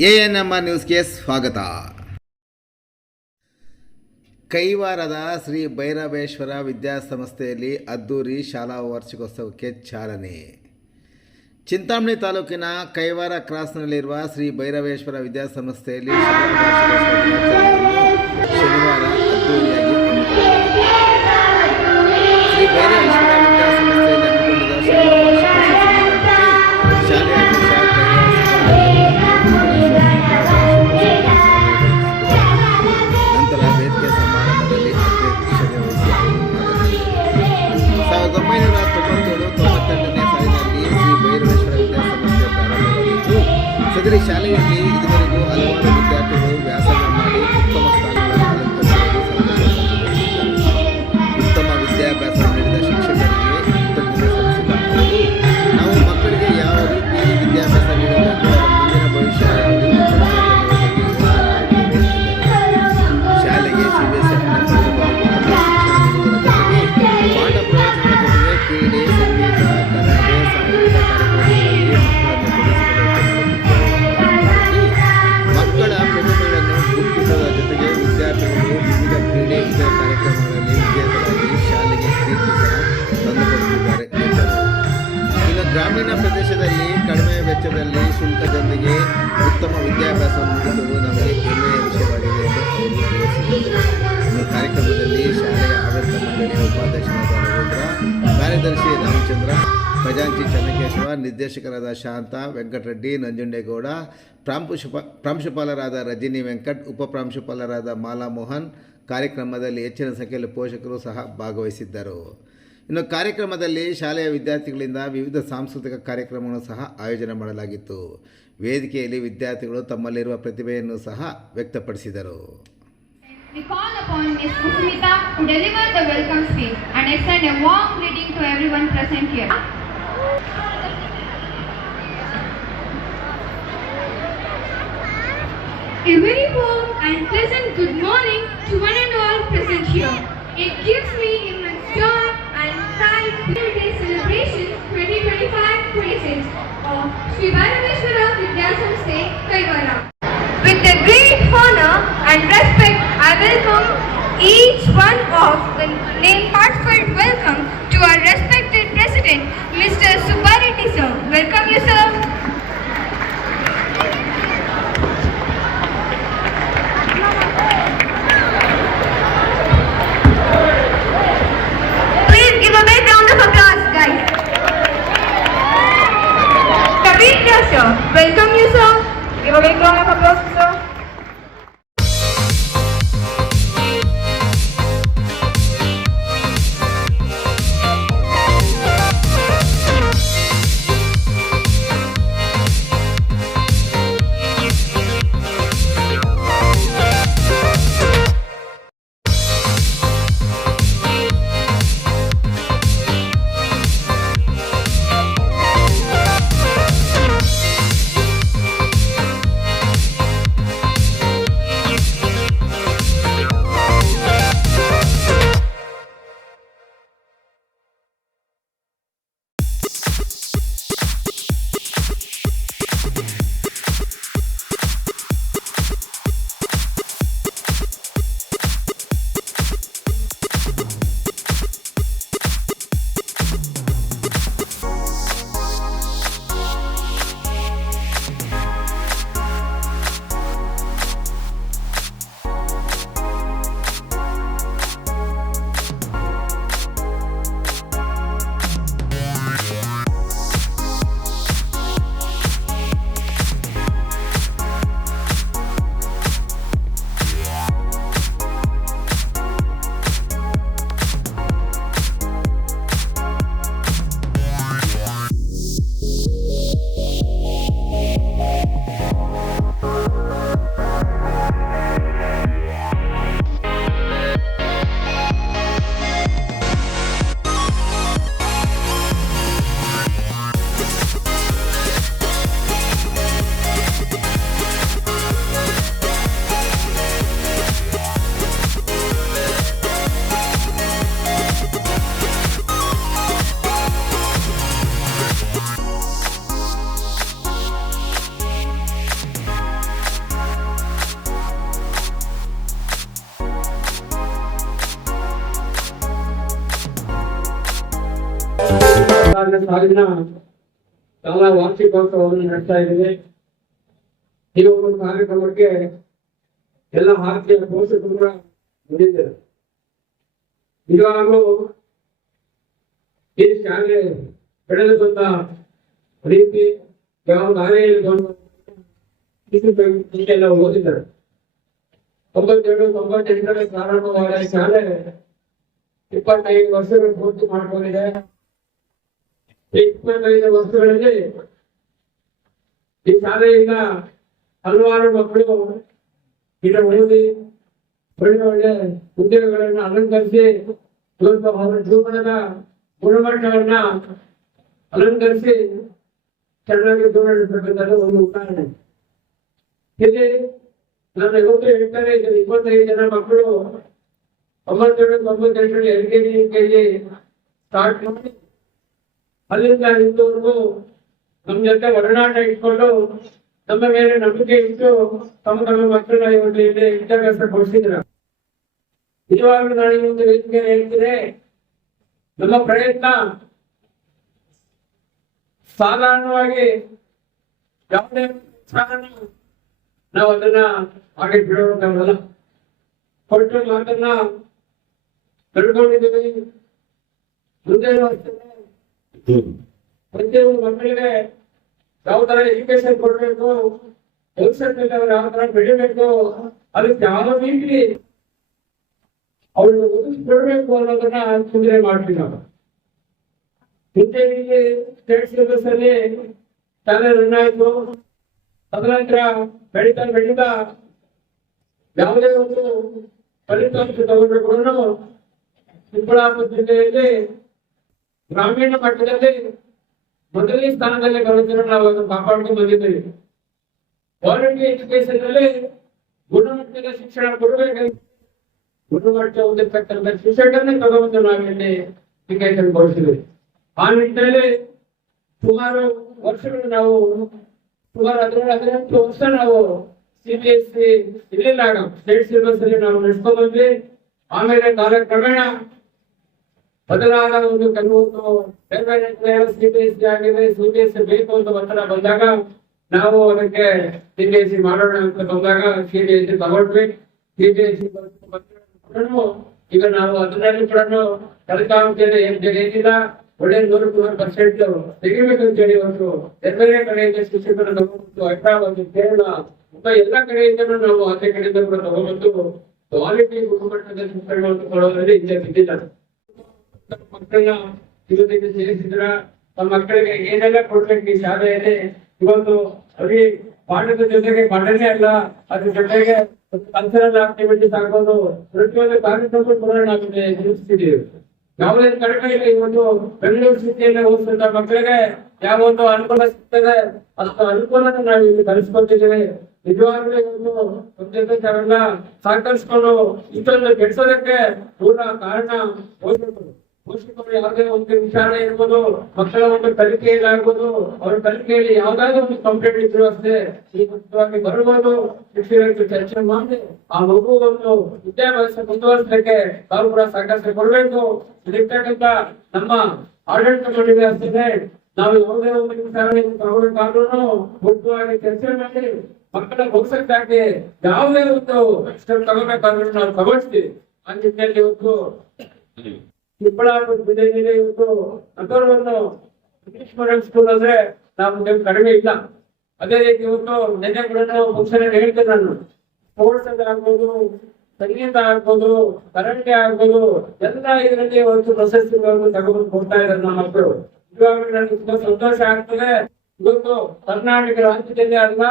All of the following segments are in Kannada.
ಎ ಎನ್ ಎಂ ಆರ್ ನ್ಯೂಸ್ಗೆ ಸ್ವಾಗತ ಕೈವಾರದ ಶ್ರೀ ಭೈರವೇಶ್ವರ ವಿದ್ಯಾಸಂಸ್ಥೆಯಲ್ಲಿ ಅದ್ದೂರಿ ಶಾಲಾ ವಾರ್ಷಿಕೋತ್ಸವಕ್ಕೆ ಚಾಲನೆ ಚಿಂತಾಮಣಿ ತಾಲೂಕಿನ ಕೈವಾರ ಕ್ರಾಸ್ನಲ್ಲಿರುವ ಶ್ರೀ ಭೈರವೇಶ್ವರ ವಿದ್ಯಾಸಂಸ್ಥೆಯಲ್ಲಿ ಶನಿವಾರ. ಶ್ರೀ ಭೈರವೇಶ್ವರ ರಾಮಚಂದ್ರ ಖಜಾಂಚಿ ಚನ್ನಕೇಶವ, ನಿರ್ದೇಶಕರಾದ ಶಾಂತ ವೆಂಕಟರೆಡ್ಡಿ, ನಂಜುಂಡೇಗೌಡ, ಪ್ರಾಂಶುಪ, ಪ್ರಾಂಶುಪಾಲರಾದ ರಜಿನಿ ವೆಂಕಟ್ ಉಪಪ್ರಾಂಶುಪಾಲರಾದ ಮಾಲಾ ಮೋಹನ್ ಕಾರ್ಯಕ್ರಮದಲ್ಲಿ ಹೆಚ್ಚಿನ ಸಂಖ್ಯೆಯಲ್ಲಿ ಪೋಷಕರು ಸಹ ಭಾಗವಹಿಸಿದ್ದರು. ಇನ್ನು ಕಾರ್ಯಕ್ರಮದಲ್ಲಿ ಶಾಲೆಯ ವಿದ್ಯಾರ್ಥಿಗಳಿಂದ ವಿವಿಧ ಸಾಂಸ್ಕೃತಿಕ ಕಾರ್ಯಕ್ರಮಗಳನ್ನು ಸಹ ಆಯೋಜನೆ ಮಾಡಲಾಗಿತ್ತು. ವೇದಿಕೆಯಲ್ಲಿ ವಿದ್ಯಾರ್ಥಿಗಳು ತಮ್ಮಲ್ಲಿರುವ ಪ್ರತಿಭೆಯನ್ನು ಸಹ ವ್ಯಕ್ತಪಡಿಸಿದರು. We call upon Ms. Kusumita to deliver the welcome speech and extend a warm greeting to everyone present here. A very warm and pleasant good morning to one and all present here. It gives me immense joy and pride to this celebration 2025-26 of Sri ಇಪ್ಪತ್ತಾರನೇ ಸಾಲಿನ ಎಲ್ಲ ವಾರ್ಷಿಕೋತ್ಸವವನ್ನು ನಡೆಸ್ತಾ ಇದ್ದೀವಿ. ಈ ಒಂದು ಕಾರ್ಯಕ್ರಮಕ್ಕೆ ಎಲ್ಲ ಭಾರತೀಯ ಪೋಷಕರು ಕೂಡ ಬಂದಿದ್ದಾರೆ. ನಿಜವಾಗ್ಲೂ ಈ ಶಾಲೆ ಬೆಳೆದು ಬಂದ ರೀತಿ ಯಾವ ದಾರಿಯಲ್ಲಿ ಬಂದು ಓದಿದ್ದಾರೆ. ತೊಂಬತ್ತೆರಡು ತೊಂಬತ್ತೆಂಟರಲ್ಲಿ ಪ್ರಾರಂಭವಾದ ಶಾಲೆ ಇಪ್ಪತ್ತೈದು ವರ್ಷಗಳು ಪೂರ್ತಿ ಮಾಡ್ಕೊಂಡಿದೆ. ವರ್ಷಗಳಲ್ಲಿ ಈ ಶಾಲೆಯಿಂದ ಹಲವಾರು ಮಕ್ಕಳು ಗಿಡ ಓದಿ ಒಳ್ಳೆ ಒಳ್ಳೆ ಉದ್ಯೋಗಗಳನ್ನು ಅಲಂಕರಿಸಿ ಇವತ್ತು ಅವರ ಜೀವನದ ಗುಣಮಟ್ಟವನ್ನ ಅಲಂಕರಿಸಿ ಚೆನ್ನಾಗಿ ಜೀವನ ಒಂದು ಉದಾಹರಣೆ. ಇಲ್ಲಿ ನಾನು ಇವತ್ತು ಹೇಳ್ತಾರೆ ಇದು ಇಪ್ಪತ್ತೈದು ಜನ ಮಕ್ಕಳು ಒಂಬತ್ತೇಳು ತೊಂಬತ್ತೆಂಟು L K G K G start ಮಾಡಿ ಅಲ್ಲಿಂದ ಇಂದುವರೆಗೂ ನಮ್ ಜೊತೆ ಒಡನಾಟ ಇಟ್ಕೊಂಡು ನಮ್ಮ ಮೇಲೆ ನಂಬಿಕೆ ಇಟ್ಟು ತಮ್ಮ ತಮ್ಮ ಮಕ್ಕಳನ್ನ ಇವತ್ತು ಇಲ್ಲಿ ವಿದ್ಯಾಭ್ಯಾಸ ಕೊಡಿಸಿದ್ರ. ನಿಜವಾಗ್ಲೂ ನಾನು ಒಂದು ವೇದಿಕೆ ಹೇಳ್ತೀನಿ ನಮ್ಮ ಪ್ರಯತ್ನ ಸಾಧಾರಣವಾಗಿ ಯಾವುದೇ ನಾವು ಅದನ್ನ ಹಾಗೆ ಬಿಡೋದಲ್ಲ ಕೊಟ್ಟು ಮಾತನ್ನ ತಿಳ್ಕೊಂಡಿದ್ದೀವಿ ಮುಂದೆ ಪ್ರತಿಯೊಂದು ಮಕ್ಕಳಿಗೆ ಯಾವ ತರ ಎಜುಕೇಶನ್ ಕೊಡ್ಬೇಕು ಭವಿಷ್ಯದಲ್ಲಿ ಅವ್ರು ಯಾವ ತರ ಬೆಳಿಬೇಕು, ಅದಕ್ಕೆ ಯಾವ ರೀತಿ ಅವ್ರಿಗೆ ಒದಗಿಸ್ಕೊಡ್ಬೇಕು ಅನ್ನೋದನ್ನ ಚಿಂತನೆ ಮಾಡ್ತೀವಿ ನಾವು. ಮುಂಚೆ ಸ್ಟೇಟ್ ಸಿಲೆಬಸ್ ಅಲ್ಲಿ ತಾನೇ ರನ್ ಆಯ್ತು. ತದನಂತರ ಬೆಳೀತಾ ಬೆಳೀತಾ ಯಾವುದೇ ಒಂದು ಫಲಿತಾಂಶ ತಗೊಂಡ್ರು ಚಿಕ್ಕಬಳ್ಳಾಪುರ ಜಿಲ್ಲೆಯಲ್ಲಿ ಗ್ರಾಮೀಣ ಮಟ್ಟದಲ್ಲಿ ಮೊದಲನೇ ಸ್ಥಾನದಲ್ಲಿ ಬರುತ್ತಿರೋ ನಾವು ಅದನ್ನು ಕಾಪಾಡ್ಕೊಂಡು ಬಂದಿದ್ದೇವೆ. ಕ್ವಾಲಿಟಿ ಎಜುಕೇಶನ್ ಅಲ್ಲಿ ಗುಣಮಟ್ಟದ ಶಿಕ್ಷಣ ಕೊಡಬೇಕಾಗಿ ಗುಣಮಟ್ಟ ಹೊಂದಿರ್ತಕ್ಕಂಥ ಶಿಕ್ಷಕರನ್ನೇ ತಗೊಂಡು ನಾವಿಲ್ಲಿ ಎಜುಕೇಶನ್ ಕೊಡ್ತೀವಿ ಆ ನಿಟ್ಟಿನಲ್ಲಿ ಸುಮಾರು ವರ್ಷಗಳು ನಾವು ಸುಮಾರು ಹದಿನೇಳು, ಹದಿನೆಂಟು ವರ್ಷ ನಾವು ಸಿ ಬಿ ಎಸ್ ಸಿ ಇಲ್ಲಿಲ್ಲ ಸ್ಟೇಟ್ ಸಿಲೆಬಸ್ ಅಲ್ಲಿ ನಾವು ನಡೆಸ್ಕೊಂಡ್ ಬಂದ್ವಿ. ಆಮೇಲೆ ಕಾಲಕ್ರಮೇಣ ಬದಲಾದ ಒಂದು ಕೆಲವೊಂದು ಸಿಬಿಎಸ್ಸಿ ಆಗಿದೆ ಸಿ ಬಿ ಎಸ್ ಬೇಕು ಅಂತ ಒತ್ತಡ ಬಂದಾಗ ನಾವು ಅದಕ್ಕೆ ಸಿಬಿಎಸ್ಸಿ ಮಾಡೋಣ ಅಂತ ಬಂದಾಗ ಸಿ ಬಿ ಎಸ್ ಸಿ ತಗೊಂಡ್ವಿ ಸಿ ಬಿ ಎಸ್ ಈಗ ನಾವು ಅದರಲ್ಲಿ ಕೂಡ ಫಲಿತಾಂಶದಲ್ಲಿ ಏನ್ ಏನಿಲ್ಲ ಒಳ್ಳೆ ನೂರು ನೂರು ಪರ್ಸೆಂಟ್ ತೆಗಿಬೇಕು ಅಂತ ಹೇಳಿ ಒಂದು ಎರಡನೇ ಕಡೆಯಿಂದ ಶಿಕ್ಷಕರನ್ನು ಅಡ್ಡ ಒಂದು ಕೇರಳ ಎಲ್ಲಾ ಕಡೆಯಿಂದ ನಾವು ಆಚೆ ಕಡೆಯಿಂದ ಕೂಡ ತಗೊಂಡು ಕ್ವಾಲಿಟಿ ಗುಣಮಟ್ಟದ ಶಿಕ್ಷಣವನ್ನು ಕೊಡೋದ್ರಲ್ಲಿ ಹಿಂದೆ ಬಿದ್ದಿಲ್ಲ. ಮಕ್ಕಳನ್ನ ಇವತ್ತಿಗೆ ಸೇರಿಸಿದ್ರ ತಮ್ಮ ಮಕ್ಕಳಿಗೆ ಏನೆಲ್ಲ ಕೊಡ್ಬೇಕು ಈ ಶಾಲೆಯಲ್ಲಿ? ಇವತ್ತು ಬರೀ ಪಾಠದ ಜೊತೆಗೆ ಪಾಠನೇ ಅಲ್ಲ, ಅದ್ರ ಜೊತೆಗೆ ಕಲ್ಚರಲ್ ಆಕ್ಟಿವಿಟೀಸ್ ಆಗ್ಬೋದು ಪ್ರತಿಯೊಂದು ಕಾರ್ಯಕ್ರಮ ಕೂಡ ಇಲ್ಲಿ ನಿಲ್ಲಿಸ್ತಿದ್ದೀವಿ. ಯಾವುದೇ ಕಡಿಮೆ ಇಲ್ಲ ಇವತ್ತು ಬೆಂಗಳೂರು ಸಿಟಿಯಲ್ಲಿ ಓದಿಸಿದ ಮಕ್ಕಳಿಗೆ ಯಾವ ಒಂದು ಅನುಕೂಲ ಸಿಗ್ತದೆ, ಅಷ್ಟು ಅನುಕೂಲನ ನಾವು ಇಲ್ಲಿ ಕಲಿಸ್ಕೊಟ್ಟಿದ್ದೀವಿ ನಿಜವಾಗ್ಲೂ ಇವತ್ತು ಒಂದ್ ಸಹಕರಿಸ್ಕೊಂಡು ಇಷ್ಟೊಂದು ಕೆಡ್ಸೋದಕ್ಕೆ ಪೂರ್ಣ ಕಾರಣ ಓದ್ಬೇಕು. ಪೋಷಕರು ಯಾವುದೇ ಒಂದು ವಿಚಾರ ಇರ್ಬೋದು ಮಕ್ಕಳ ಒಂದು ಕಲಿಕೆಯಲ್ಲಾಗ್ಬೋದು ಅವ್ರ ಕಲಿಕೆಯಲ್ಲಿ ಯಾವ್ದಾದ್ರು ಒಂದು ಕಂಪ್ಲೇಂಟ್ ಇದ್ರು ಅಷ್ಟೇ ಈ ಮುಖ್ಯವಾಗಿ ಬರ್ಬೋದು ಶಿಕ್ಷಕರಿಗೆ ಚರ್ಚೆ ಮಾಡಿ, ಆ ಮಗು ಒಂದು ವಿದ್ಯಾಭ್ಯಾಸ ಮುಂದುವರಿಸಲಿಕ್ಕೆ ತಾವು ಕೂಡ ಸಹಕಾರ ಕೊಡಬೇಕು. ಇದಕ್ಕಂತ ನಮ್ಮ ಆಡಳಿತ ಮಂಡಳಿ ಅಷ್ಟೇ. ನಾವು ಯಾವುದೇ ಒಂದು ವಿಚಾರವನ್ನು ತಗೊಳ್ಬೇಕಾದ್ರೂ ಮುಖ್ಯವಾಗಿ ಚರ್ಚೆ ಮಾಡಿ, ಮಕ್ಕಳ ಭವಿಷ್ಯಕ್ಕಾಗಿ ಯಾವುದೇ ಒಂದು ಸ್ಟೆಪ್ ತಗೋಬೇಕಾದ್ರೂ ನಾವು ತಗೊಳ್ತೀವಿ. ಆ ನಿಟ್ಟಿನಲ್ಲಿ ಇವತ್ತು ಚಿಕ್ಕಬಳ್ಳಾಪುರ ಜಿಲ್ಲೆಯಲ್ಲಿ ಇವತ್ತು. ಅಂತರವನ್ನು ಇಂಗ್ಲಿಷ್ ಮೀಡಿಯಂ ಸ್ಕೂಲ್ ಅಂದ್ರೆ ನಮ್ಗೆ ಕಡಿಮೆ ಇಲ್ಲ. ಅದೇ ರೀತಿ ಇವತ್ತು ನೆನ್ನೆ ಕೂಡ ಫಂಕ್ಷನ್ ಹೇಳ್ತೇನೆ ನಾನು. ಸ್ಪೋರ್ಟ್ಸ್ ಅಲ್ಲಿ ಆಗ್ಬೋದು, ಸಂಗೀತ ಆಗ್ಬೋದು ಕರಾಟೆ ಆಗ್ಬೋದು, ಎಲ್ಲ ಇದರಲ್ಲಿ ಇವತ್ತು ಪ್ರಶಸ್ತಿಗಳನ್ನು ತಗೊಂಡು ಕೊಡ್ತಾ ಇದ್ದಾರೆ ನಮ್ಮ ಮಕ್ಕಳು. ಇವಾಗ ನನಗೆ ತುಂಬಾ ಸಂತೋಷ ಆಗ್ತದೆ. ಇವತ್ತು ಕರ್ನಾಟಕ ರಾಜ್ಯದಲ್ಲಿ ಅಲ್ಲ,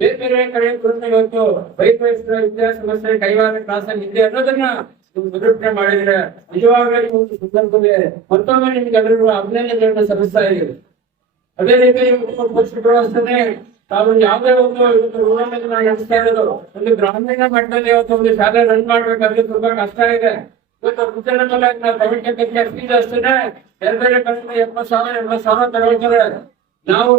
ಬೇರೆ ಬೇರೆ ಕಡೆ ಇವತ್ತು ಇವತ್ತು ವೈದ್ಯರ ವಿದ್ಯಾಸಂಸ್ಥೆ ಕೈವಾರ ಕ್ಲಾಸ್ ಅಲ್ಲಿ ಇದೆ ಅನ್ನೋದನ್ನ ನಿರೂಪಣೆ ಮಾಡಿದ್ರೆ ನಿಜವಾಗ್ಲೂ ಒಂದು ಸಂದರ್ಭದಲ್ಲಿ ಮತ್ತೊಮ್ಮೆ ನಿಮ್ಗೆ ಎಲ್ಲರಿಗೂ ಅಭಿನಂದನೆಗಳನ್ನ ಸಲ್ಲಿಸ್ತಾ ಇದ್ದೀವಿ. ಅದೇ ರೀತಿ ಅಷ್ಟೇ ತಾವು ಯಾವುದೇ ಒಂದು ಇವತ್ತು ನಾವು ನಡೆಸ್ತಾ ಇರೋದು, ಒಂದು ಗ್ರಾಮೀಣ ಮಟ್ಟದಲ್ಲಿ ಇವತ್ತು ಒಂದು ಶಾಲೆ ರನ್ ಮಾಡ್ಬೇಕಾದ್ರೆ ತುಂಬಾ ಕಷ್ಟ ಇದೆ. ಇವತ್ತು ಮುದ್ರಣ ಮೇಲೆ ಅಷ್ಟೇ ಬೇರೆ ಕಡೆ ಎಪ್ಪತ್ತು ಸಾವಿರ, ಎಂಬತ್ತು ಸಾವಿರ ತಗೊಳ್ತಾರೆ ನಾವು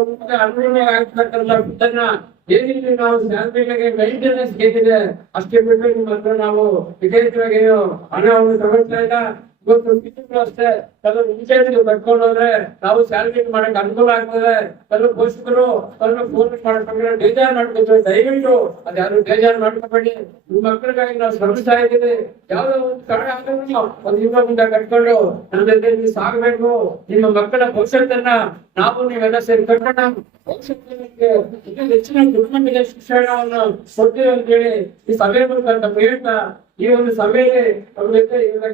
ಅನುಭವ ಆಗ್ತಕ್ಕಂಥ ದುಡ್ಡನ್ನ ಏನಿಲ್ಲ ನಾವು ಸ್ಯಾಲ್ರಿಗಳಿಗೆ ಮೇಂಟೆನೆನ್ಸ್ ಏನಿದೆ ಅಷ್ಟೇ ಬಿಟ್ಟು ನಿಮ್ಮ ಹತ್ರ ನಾವು ಏನು ಹಣವನ್ನು ತಗೊಳ್ತಾ ಇಲ್ಲ. ಇವತ್ತು ಟೀಚರ್ಗಳು ಅಷ್ಟೇ. ಕೆಲವು ಇಂಟರ್ವ್ಯೂ ಕಟ್ಕೊಂಡು ಹೋದ್ರೆ ನಾವು ಸ್ಯಾಲರಿ ಮಾಡಕ್ ಅನುಕೂಲ ಆಗ್ತದೆ. ಕೆಲವರು ಪೋಷಕರು ಕೆಲವರು ಫೋನ್ ಮಾಡ್ಕೊಂಡ್ರೆ ಬೇಜಾರು ಮಾಡ್ಕೊತಾರೆ ದಯವಿಟ್ಟು ಅದ್ಯಾರು ಬೇಜಾರ್ ಮಾಡ್ಕೊಬೇಡಿ. ನಿಮ್ಮ ಮಕ್ಕಳಿಗಾಗಿ ನಾವು ಶ್ರಮಿಸ್ತಾ ಇದ್ದೀವಿ. ಯಾವ್ದೋ ಒಂದು ಕಡೆ ಆದ್ರೂ ಒಂದು ಇನ್ನೊಂದ ಕಟ್ಕೊಂಡು ನನ್ನ ಜೊತೆ ನೀವು ಸಾಗಬೇಕು. ನಿಮ್ಮ ಮಕ್ಕಳ ಭವಿಷ್ಯತನ್ನ ನಾವು ನೀವೆಲ್ಲ ಸೇರಿ ಕಟ್ಕೊಂಡ ಹೆಚ್ಚಿನ ಗುಣಮಟ್ಟದ ಶಿಕ್ಷಣವನ್ನು ಕೊಡ್ತೀವಿ ಅಂತ ಹೇಳಿ ಈ ಸಭೆ ಮೂಲಕ ಹೇಳ್ತಾ ಈ ಒಂದು ಸಭೆಯಲ್ಲಿ ಅವ್ರ ಜೊತೆ ಇವ್ರ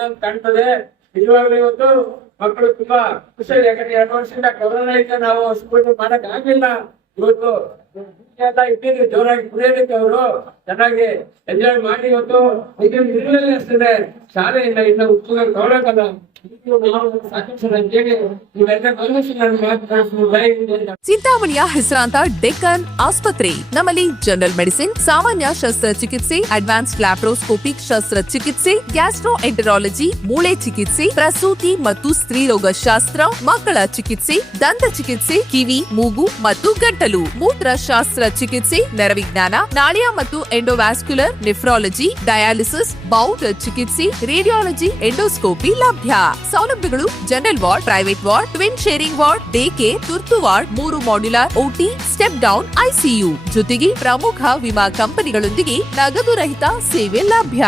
ಅಂತ ಕಾಣ್ತದೆ. ನಿಜವಾಗ್ಲೂ ಇವತ್ತು ಮಕ್ಕಳು ತುಂಬಾ ಖುಷಿ ಯಾಕಂದ್ರೆ ಎರಡು ವರ್ಷದಿಂದ ಕೊರೋನಾ ಇದ್ದ ನಾವು ಸ್ಕೂಲ್ ಮಾಡಕ್ ಆಗಿಲ್ಲ ಇವತ್ತು ಜೋರಾಗಿ ಕುಡಿಯೋದಕ್ಕೆ ಅವರು ಚೆನ್ನಾಗಿ ಎಂಜಾಯ್ ಮಾಡಿ ಇವತ್ತು ಶಾಲೆಯಿಂದ ಉತ್ಸವ ತಗೊಳಕಲ್ಲ. ಚಿಂತಾಮಣಿಯ ಹೆಸರಾಂತ ಡೆಕ್ಕನ್ ಆಸ್ಪತ್ರೆ. ನಮ್ಮಲ್ಲಿ ಜನರಲ್ ಮೆಡಿಸಿನ್ ಸಾಮಾನ್ಯ ಶಸ್ತ್ರಚಿಕಿತ್ಸೆ ಅಡ್ವಾನ್ಸ್ ಲ್ಯಾಪ್ರೋಸ್ಕೋಪಿಕ್ ಶಸ್ತ್ರಚಿಕಿತ್ಸೆ ಗ್ಯಾಸ್ಟ್ರೋ ಎಂಟರಾಲಜಿ ಮೂಳೆ ಚಿಕಿತ್ಸೆ, ಪ್ರಸೂತಿ ಮತ್ತು ಸ್ತ್ರೀರೋಗ ಶಾಸ್ತ್ರ, ಮಕ್ಕಳ ಚಿಕಿತ್ಸೆ, ದಂತ ಚಿಕಿತ್ಸೆ, ಕಿವಿ, ಮೂಗು ಮತ್ತು ಗಂಟಲು. ಮೂತ್ರಶಾಸ್ತ್ರ ಚಿಕಿತ್ಸೆ, ನರವಿಜ್ಞಾನ, ನಾಳೀಯ ಮತ್ತು ಎಂಡೋವ್ಯಾಸ್ಕ್ಯುಲರ್ ನೆಫ್ರಾಲಜಿ, ಡಯಾಲಿಸಿಸ್ ಬೌಲ್ ಚಿಕಿತ್ಸೆ, ರೇಡಿಯಾಲಜಿ, ಎಂಡೋಸ್ಕೋಪಿ ಲಭ್ಯ. ಸೌಲಭ್ಯಗಳು general ward, private ward, twin sharing ward day ತುರ್ತು ವಾರ್ಡ್, ಮೂರು modular OT step down ICU ಜೊತೆಗೆ ಪ್ರಮುಖ ವಿಮಾ ಕಂಪನಿಗಳೊಂದಿಗೆ ನಗದು ರಹಿತ ಸೇವೆ ಲಭ್ಯ.